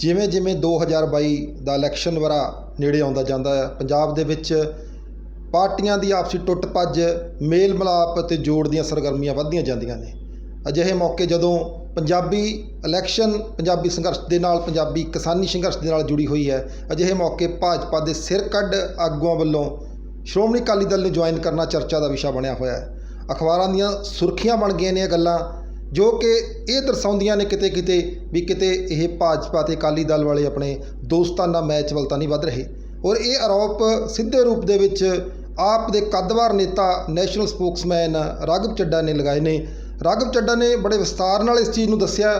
ਜਿਵੇਂ ਜਿਵੇਂ 2022 ਦਾ ਇਲੈਕਸ਼ਨ ਵਰਾ ਨੇੜੇ ਆਉਂਦਾ ਜਾਂਦਾ ਹੈ, ਪੰਜਾਬ ਦੇ ਵਿੱਚ ਪਾਰਟੀਆਂ ਦੀ ਆਪਸੀ ਟੁੱਟ ਭੱਜ, ਮੇਲ ਮਿਲਾਪ ਅਤੇ ਜੋੜ ਦੀਆਂ ਸਰਗਰਮੀਆਂ ਵੱਧਦੀਆਂ ਜਾਂਦੀਆਂ ਨੇ। ਅਜਿਹੇ ਮੌਕੇ ਜਦੋਂ ਪੰਜਾਬੀ ਇਲੈਕਸ਼ਨ ਪੰਜਾਬੀ ਸੰਘਰਸ਼ ਦੇ ਨਾਲ, ਪੰਜਾਬੀ ਕਿਸਾਨੀ ਸੰਘਰਸ਼ ਦੇ ਨਾਲ ਜੁੜੀ ਹੋਈ ਹੈ, ਅਜਿਹੇ ਮੌਕੇ ਭਾਜਪਾ ਦੇ ਸਿਰ ਕੱਢ ਆਗੂਆਂ ਵੱਲੋਂ ਸ਼੍ਰੋਮਣੀ ਅਕਾਲੀ ਦਲ ਨੂੰ ਜੁਆਇਨ ਕਰਨਾ ਚਰਚਾ ਦਾ ਵਿਸ਼ਾ ਬਣਿਆ ਹੋਇਆ ਹੈ। ਅਖਬਾਰਾਂ ਦੀਆਂ ਸੁਰਖੀਆਂ ਬਣ ਗਈਆਂ ਨੇ ਇਹ ਗੱਲਾਂ, ਜੋ ਕਿ ਇਹ ਦਰਸਾਉਂਦੀਆਂ ਨੇ ਕਿਤੇ ਕਿਤੇ ਵੀ ਕਿਤੇ ਇਹ ਭਾਜਪਾ ਅਤੇ ਅਕਾਲੀ ਦਲ ਵਾਲੇ ਆਪਣੇ ਦੋਸਤਾਨਾ ਮੈਚ ਵੱਲ ਤਾਂ ਨਹੀਂ ਵੱਧ ਰਹੇ। ਔਰ ਇਹ ਆਰੋਪ ਸਿੱਧੇ ਰੂਪ ਦੇ ਵਿੱਚ ਆਪ ਦੇ ਕੱਦਵਾਰ ਨੇਤਾ ਨੈਸ਼ਨਲ ਸਪੋਕਸਮੈਨ ਰਾਘਵ ਚੱਡਾ ਨੇ ਲਗਾਏ ਨੇ। ਰਾਘਵ ਚੱਡਾ ਨੇ ਬੜੇ ਵਿਸਤਾਰ ਨਾਲ ਇਸ ਚੀਜ਼ ਨੂੰ ਦੱਸਿਆ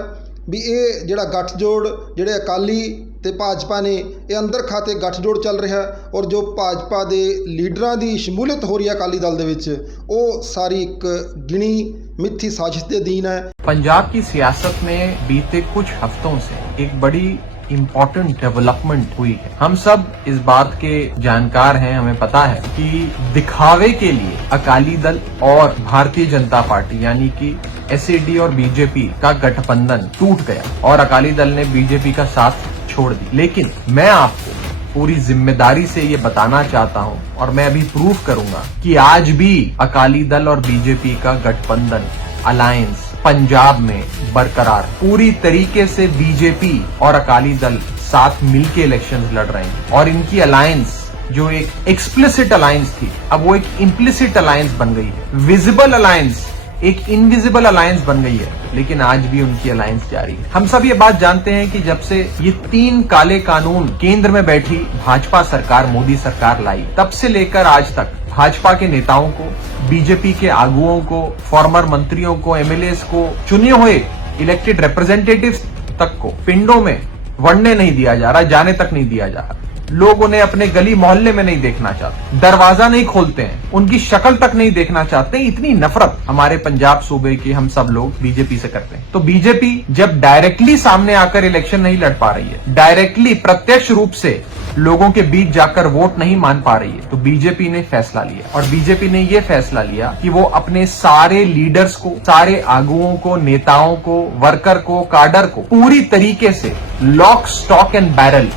ਵੀ ਇਹ ਜਿਹੜਾ ਗੱਠਜੋੜ, ਜਿਹੜੇ ਅਕਾਲੀ ਤੇ ਭਾਜਪਾ ਨੇ, ਇਹ ਅੰਦਰ ਖਾਤੇ ਗੱਠਜੋੜ ਚੱਲ ਰਿਹਾ ਔਰ ਜੋ ਭਾਜਪਾ ਦੇ ਲੀਡਰਾਂ ਦੀ ਸ਼ਮੂਲੀਅਤ ਹੋ ਰਹੀ ਹੈ ਅਕਾਲੀ दल ਦੇ ਵਿੱਚ, ਉਹ ਸਾਰੀ ਇੱਕ ਗਿਣੀ मिथी साजिश के अधीन है। पंजाब की सियासत में बीते कुछ हफ्तों से एक बड़ी इम्पोर्टेंट डेवलपमेंट हुई है। हम सब इस बात के जानकार हैं, हमें पता है कि दिखावे के लिए अकाली दल और भारतीय जनता पार्टी यानी कि एसएडी और बीजेपी का गठबंधन टूट गया और अकाली दल ने बीजेपी का साथ छोड़ दी। लेकिन मैं आपको पूरी जिम्मेदारी से ये बताना चाहता हूं और मैं अभी प्रूव करूंगा कि आज भी अकाली दल और बीजेपी का गठबंधन अलायंस पंजाब में बरकरार, पूरी तरीके से बीजेपी और अकाली दल साथ मिलकर इलेक्शंस लड़ रहे हैं और इनकी अलायंस जो एक एक्सप्लिसिट अलायंस थी, अब वो एक इम्प्लिसिट अलायंस बन गई है। विजिबल अलायंस एक इनविजिबल अलायंस बन गई है, लेकिन आज भी उनकी अलायंस जारी है। हम सब ये बात जानते हैं कि जब से ये 3 काले कानून केंद्र में बैठी भाजपा सरकार, मोदी सरकार लाई, तब से लेकर आज तक भाजपा के नेताओं को, बीजेपी के आगुओं को, फॉर्मर मंत्रियों को, एमएलएस को, चुने हुए इलेक्टेड रिप्रेजेंटेटिव्स तक को पिंडों में वड़ने नहीं दिया जा रहा, जाने तक नहीं दिया जा रहा। लोग उन्हें अपने गली मोहल्ले में नहीं देखना चाहते, दरवाजा नहीं खोलते हैं, उनकी शक्ल तक नहीं देखना चाहते। इतनी नफरत हमारे पंजाब सूबे के हम सब लोग बीजेपी से करते हैं। तो बीजेपी जब डायरेक्टली सामने आकर इलेक्शन नहीं लड़ पा रही है, डायरेक्टली प्रत्यक्ष रूप से लोगों के बीच जाकर वोट नहीं मान पा रही है, तो बीजेपी ने फैसला लिया और बीजेपी ने यह फैसला लिया कि वो अपने सारे लीडर्स को, सारे आगुओं को, नेताओं को, वर्कर को, काडर को पूरी तरीके से lock, stock and barrel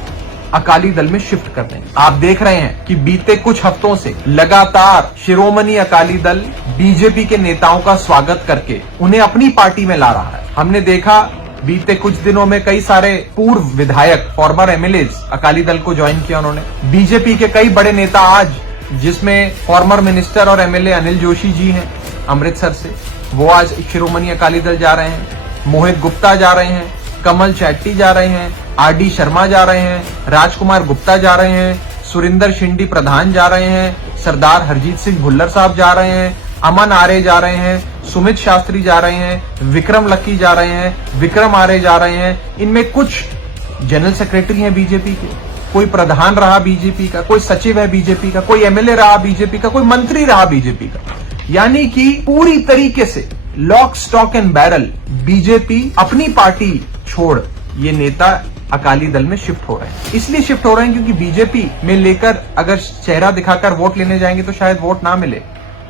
Akali Dal में शिफ्ट कर दें। आप देख रहे हैं कि बीते कुछ हफ्तों से लगातार शिरोमणि अकाली दल बीजेपी के नेताओं का स्वागत करके उन्हें अपनी पार्टी में ला रहा है। हमने देखा बीते कुछ दिनों में कई सारे पूर्व विधायक, फॉर्मर एमएलएज अकाली दल को ज्वाइन किया उन्होंने। बीजेपी के कई बड़े नेता आज, जिसमें फॉर्मर मिनिस्टर और एमएलए अनिल जोशी जी हैं अमृतसर से, वो आज शिरोमणि अकाली दल जा रहे हैं। मोहित गुप्ता जा रहे हैं, कमल चैट्टी जा रहे हैं, आरडी शर्मा जा रहे हैं, राजकुमार गुप्ता जा रहे हैं, सुरिंदर शिंडी प्रधान जा रहे हैं, सरदार हरजीत सिंह भुल्लर साहब जा रहे हैं, अमन आर्य जा रहे हैं, सुमित शास्त्री जा रहे हैं, विक्रम लक्की जा रहे हैं, विक्रम आर्य जा रहे हैं। इनमें कुछ जनरल सेक्रेटरी हैं बीजेपी के, कोई प्रधान रहा बीजेपी का, कोई सचिव है बीजेपी का, कोई एमएलए रहा बीजेपी का, कोई मंत्री रहा बीजेपी का। यानी कि पूरी तरीके से lock, stock and barrel BJP अपनी पार्टी छोड़ ये नेता अकाली दल में शिफ्ट हो रहे हैं। इसलिए शिफ्ट हो रहे हैं क्योंकि बीजेपी में लेकर अगर चेहरा दिखाकर वोट लेने जाएंगे तो शायद वोट ना मिले,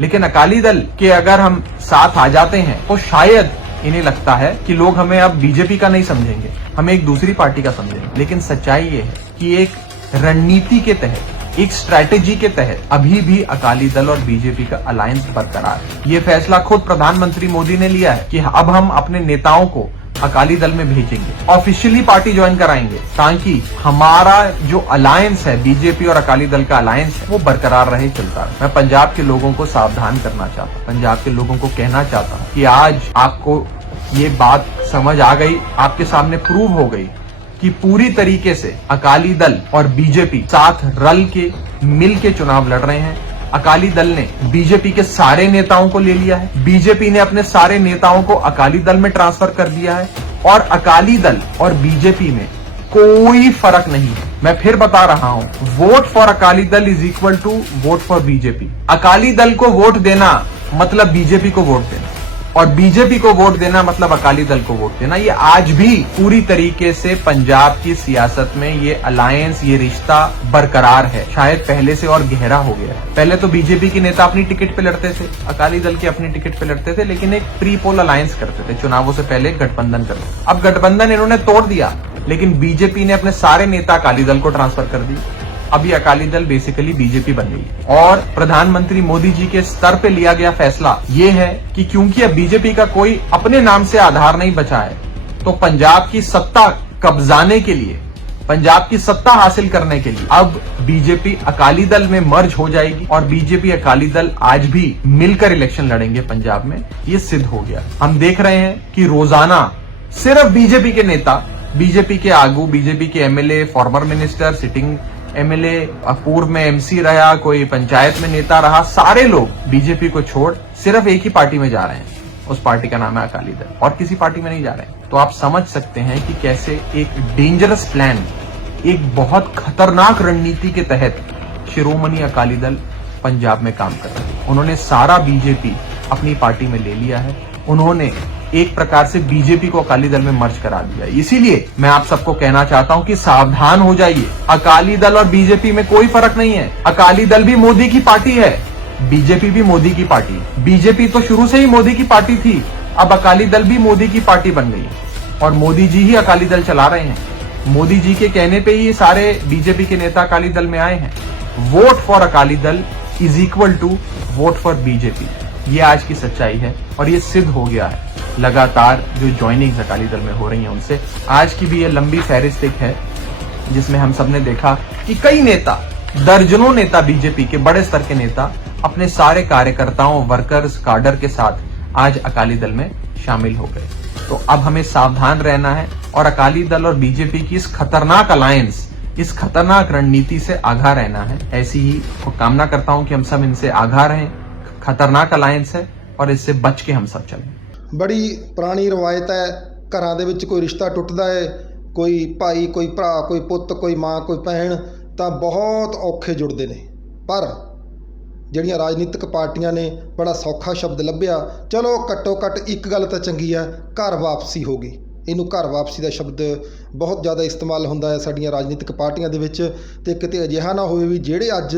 लेकिन अकाली दल के अगर हम साथ आ जाते हैं तो शायद इन्हें लगता है कि लोग हमें अब बीजेपी का नहीं समझेंगे, हमें एक दूसरी पार्टी का समझेंगे। लेकिन सच्चाई ये है कि एक रणनीति के तहत, एक स्ट्रैटेजी के तहत अभी भी अकाली दल और बीजेपी का अलायंस बरकरार है। ये फैसला खुद प्रधानमंत्री मोदी ने लिया है कि अब हम अपने नेताओं को अकाली दल में भेजेंगे, ऑफिशियली पार्टी ज्वाइन कराएंगे, ताकि हमारा जो अलायंस है, बीजेपी और अकाली दल का अलायंस है, वो बरकरार रहे, चलता रहे। मैं पंजाब के लोगों को सावधान करना चाहता हूँ, पंजाब के लोगों को कहना चाहता हूँ कि आज आपको ये बात समझ आ गई, आपके सामने प्रूव हो गई कि पूरी तरीके से अकाली दल और बीजेपी साथ रल के, मिल के चुनाव लड़ रहे हैं। अकाली दल ने बीजेपी के सारे नेताओं को ले लिया है, बीजेपी ने अपने सारे नेताओं को अकाली दल में ट्रांसफर कर दिया है और अकाली दल और बीजेपी में कोई फर्क नहीं है। मैं फिर बता रहा हूं, vote for Akali Dal is equal to vote for BJP. Akali Dal को वोट देना मतलब बीजेपी को वोट देना और बीजेपी को वोट देना मतलब अकाली दल को वोट देना। ये आज भी पूरी तरीके से पंजाब की सियासत में ये अलायंस, ये रिश्ता बरकरार है, शायद पहले से और गहरा हो गया है। पहले तो बीजेपी के नेता अपनी टिकट पे लड़ते थे, अकाली दल के अपनी टिकट पे लड़ते थे, लेकिन एक प्री पोल अलायंस करते थे, चुनावों से पहले गठबंधन करते थे। अब गठबंधन इन्होंने तोड़ दिया लेकिन बीजेपी ने अपने सारे नेता अकाली दल को ट्रांसफर कर दिए। अभी अकाली दल बेसिकली बीजेपी बन गई है। और प्रधानमंत्री मोदी जी के स्तर पे लिया गया फैसला ये है कि क्योंकि अब बीजेपी का कोई अपने नाम से आधार नहीं बचा है, तो पंजाब की सत्ता कब्जाने के लिए, पंजाब की सत्ता हासिल करने के लिए अब बीजेपी अकाली दल में मर्ज हो जाएगी और बीजेपी अकाली दल आज भी मिलकर इलेक्शन लड़ेंगे पंजाब में। ये सिद्ध हो गया। हम देख रहे हैं कि रोजाना सिर्फ बीजेपी के नेता, बीजेपी के आगू, बीजेपी के MLA, former minister, sitting MLA, पूर्व में एमसी रहा, कोई पंचायत में नेता रहा, सारे लोग बीजेपी को छोड़ सिर्फ एक ही पार्टी में जा रहे हैं। उस पार्टी का नाम है अकाली दल, और किसी पार्टी में नहीं जा रहे हैं। तो आप समझ सकते हैं कि कैसे एक डेंजरस प्लान, एक बहुत खतरनाक रणनीति के तहत शिरोमणि अकाली दल पंजाब में काम कर रहा है। उन्होंने सारा बीजेपी अपनी पार्टी में ले लिया है। उन्होंने एक प्रकार से बीजेपी को अकाली दल में मर्ज करा दिया। इसीलिए मैं आप सबको कहना चाहता हूं कि सावधान हो जाइए। अकाली दल और बीजेपी में कोई फर्क नहीं है। अकाली दल भी मोदी की पार्टी है, बीजेपी भी मोदी की पार्टी है। बीजेपी तो शुरू से ही मोदी की पार्टी थी, अब अकाली दल भी मोदी की पार्टी बन गई और मोदी जी ही अकाली दल चला रहे हैं। मोदी जी के कहने पे ही सारे बीजेपी के नेता अकाली दल में आए हैं। Vote for Akali Dal is equal to vote for BJP, ये आज की सच्चाई है और ये सिद्ध हो गया है लगातार जो ज्वाइनिंग्स अकाली दल में हो रही हैं उनसे। आज की भी ये लंबी फहरिस्त है जिसमें हम सबने देखा कि कई नेता, दर्जनों नेता, बीजेपी के बड़े स्तर के नेता अपने सारे कार्यकर्ताओं, वर्कर्स, काडर के साथ आज अकाली दल में शामिल हो गए। तो अब हमें सावधान रहना है और अकाली दल और बीजेपी की इस खतरनाक अलायंस, इस खतरनाक रणनीति से आगाह रहना है। ऐसी ही कामना करता हूं कि हम सब इनसे आगाह रहें। खतरनाक अलायंस है और इससे बच के हम सब चलें। बड़ी पुरानी रवायत है, घरां दे विच कोई रिश्ता टुटदा है, कोई भाई, कोई भरा, कोई पुੱਤ, कोई मां, कोई भैन, ਤਾਂ बहुत औखे जुड़ते हैं। पर ਜਿਹੜੀਆਂ ਰਾਜਨੀਤਿਕ ਪਾਰਟੀਆਂ ਨੇ बड़ा सौखा शब्द ਲੱਭਿਆ। ਚਲੋ ਘੱਟੋ ਘੱਟ ਇੱਕ ਗੱਲ ਤਾਂ ਚੰਗੀ ਹੈ, ਘਰ ਵਾਪਸੀ ਹੋ ਗਈ। ਇਹਨੂੰ ਘਰ ਵਾਪਸੀ ਦਾ ਸ਼ਬਦ ਬਹੁਤ ਜ਼ਿਆਦਾ ਇਸਤੇਮਾਲ ਹੁੰਦਾ ਹੈ ਸਾਡੀਆਂ ਰਾਜਨੀਤਿਕ ਪਾਰਟੀਆਂ ਦੇ ਵਿੱਚ। ਤੇ ਕਿਤੇ ਅਜਿਹਾ ਨਾ ਹੋਵੇ ਵੀ ਜਿਹੜੇ ਅੱਜ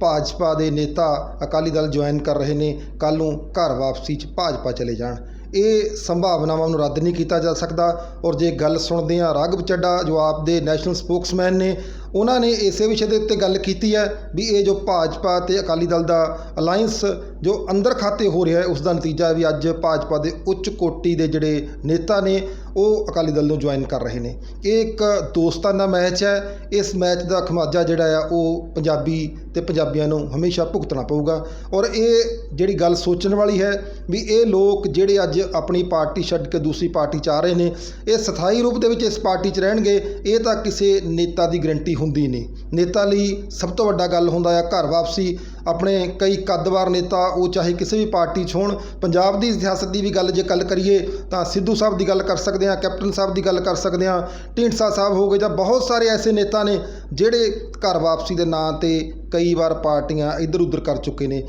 ਭਾਜਪਾ ਦੇ ਨੇਤਾ ਅਕਾਲੀ ਦਲ ਜੁਆਇਨ ਕਰ ਰਹੇ ਨੇ, ਕੱਲ੍ਹ ਨੂੰ ਘਰ ਵਾਪਸੀ 'ਚ ਭਾਜਪਾ ਚਲੇ ਜਾਣ। ਇਹ ਸੰਭਾਵਨਾਵਾਂ ਨੂੰ ਰੱਦ ਨਹੀਂ ਕੀਤਾ ਜਾ ਸਕਦਾ। ਔਰ ਜੇ ਗੱਲ ਸੁਣਦੇ ਹਾਂ ਰਾਘਵ ਚੱਡਾ ਜੋ ਆਪ ਦੇ ਨੈਸ਼ਨਲ ਸਪੋਕਸਮੈਨ ਨੇ, ਉਹਨਾਂ ਨੇ ਇਸੇ ਵਿਸ਼ੇ ਦੇ ਉੱਤੇ ਗੱਲ ਕੀਤੀ ਹੈ ਵੀ ਇਹ ਜੋ ਭਾਜਪਾ ਤੇ ਅਕਾਲੀ ਦਲ ਦਾ ਅਲਾਇੰਸ ਜੋ ਅੰਦਰ ਖਾਤੇ ਹੋ ਰਿਹਾ ਹੈ, ਉਸ ਦਾ ਨਤੀਜਾ ਵੀ ਅੱਜ ਭਾਜਪਾ ਦੇ ਉੱਚ ਕੋਟੀ ਦੇ ਜਿਹੜੇ ਨੇਤਾ ਨੇ ਉਹ ਅਕਾਲੀ ਦਲ ਨੂੰ ਜੁਆਇਨ ਕਰ ਰਹੇ ਨੇ। ਇਹ ਇੱਕ ਦੋਸਤਾਨਾ ਮੈਚ ਹੈ। ਇਸ ਮੈਚ ਦਾ ਖਮਾਜਾ ਜਿਹੜਾ ਆ ਉਹ ਪੰਜਾਬੀ ਤੇ ਪੰਜਾਬੀਆਂ ਨੂੰ ਹਮੇਸ਼ਾ ਭੁਗਤਣਾ ਪਊਗਾ। ਔਰ ਇਹ ਜਿਹੜੀ ਗੱਲ ਸੋਚਣ ਵਾਲੀ ਹੈ ਵੀ ਇਹ ਲੋਕ ਜਿਹੜੇ ਅੱਜ ਆਪਣੀ ਪਾਰਟੀ ਛੱਡ ਕੇ ਦੂਸਰੀ ਪਾਰਟੀ 'ਚ ਆ ਰਹੇ ਨੇ, ਇਹ ਸਥਾਈ ਰੂਪ ਦੇ ਵਿੱਚ ਇਸ ਪਾਰਟੀ 'ਚ ਰਹਿਣਗੇ, ਇਹ ਤਾਂ ਕਿਸੇ ਨੇਤਾ ਦੀ ਗਰੰਟੀ ਹੁੰਦੀ ਨਹੀਂ। ਨੇਤਾ ਲਈ ਸਭ ਤੋਂ ਵੱਡਾ ਗੱਲ ਹੁੰਦਾ ਆ ਘਰ ਵਾਪਸੀ। ਆਪਣੇ ਕਈ ਕੱਦਵਾਰ ਨੇਤਾ ਉਹ ਚਾਹੇ ਕਿਸੇ ਵੀ ਪਾਰਟੀ 'ਚ ਹੋਣ, ਪੰਜਾਬ ਦੀ ਸਿਆਸਤ ਦੀ ਵੀ ਗੱਲ ਜੇ ਗੱਲ ਕਰੀਏ ਤਾਂ ਸਿੱਧੂ ਸਾਹਿਬ ਦੀ ਗੱਲ ਕਰ ਸਕਦੇ ਹਾਂ, ਕੈਪਟਨ ਸਾਹਿਬ ਦੀ ਗੱਲ ਕਰ ਸਕਦੇ ਹਾਂ, ਢੀਂਡਸਾ ਸਾਹਿਬ ਹੋ ਗਏ, ਜਾਂ ਬਹੁਤ ਸਾਰੇ ਐਸੇ ਨੇਤਾ ਨੇ ਜਿਹੜੇ ਘਰ ਵਾਪਸੀ ਦੇ ਨਾਂ 'ਤੇ ਕਈ ਵਾਰ ਪਾਰਟੀਆਂ ਇੱਧਰ ਉੱਧਰ ਕਰ ਚੁੱਕੇ ਨੇ।